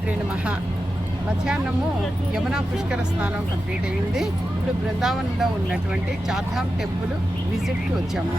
శ్రీమాత్రే నమః. మధ్యాహ్నము యమునా పుష్కర స్నానం కంప్లీట్ అయ్యింది. ఇప్పుడు బృందావనంలో ఉన్నటువంటి చార్ధామ్ టెంపుల్ విజిట్కి వచ్చాము.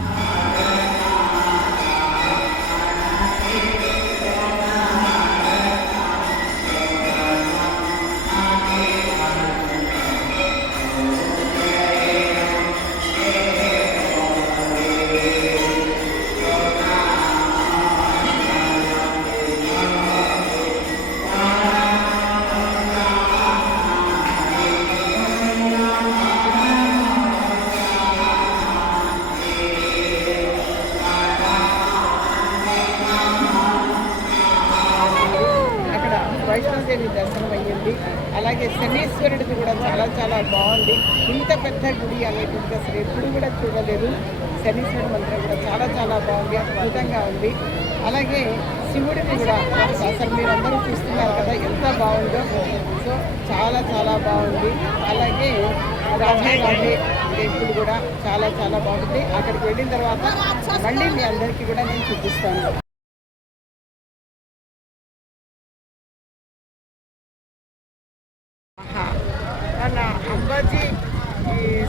వైష్ణోదేవి దర్శనం అయ్యింది. అలాగే శనీశ్వరుడిది కూడా చాలా చాలా బాగుంది. ఇంత పెద్ద గుడి అనేటువంటి అసలు ఎప్పుడు కూడా చూడలేదు. శనీశ్వరుడి మందిరం కూడా చాలా చాలా బాగుంది, అద్భుతంగా ఉంది. అలాగే శివుడిని కూడా అసలు మీరందరూ చూస్తున్నారు కదా ఎంత బాగుందో. సో చాలా చాలా బాగుంది. అలాగే రాధే రాధే టెంపుల్ కూడా చాలా చాలా బాగుంది. అక్కడికి వెళ్ళిన తర్వాత మళ్ళీ మీ అందరికీ కూడా నేను చూపిస్తాను. మన అంబాజీ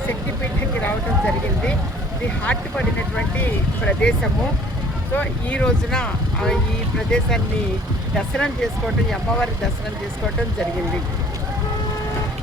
శక్తిపీఠకి రావడం జరిగింది. ఇది హార్ట్ పడినటువంటి ప్రదేశము. సో ఈ రోజున ఈ ప్రదేశాన్ని దర్శనం చేసుకోవటం, ఈ అమ్మవారి దర్శనం చేసుకోవటం జరిగింది.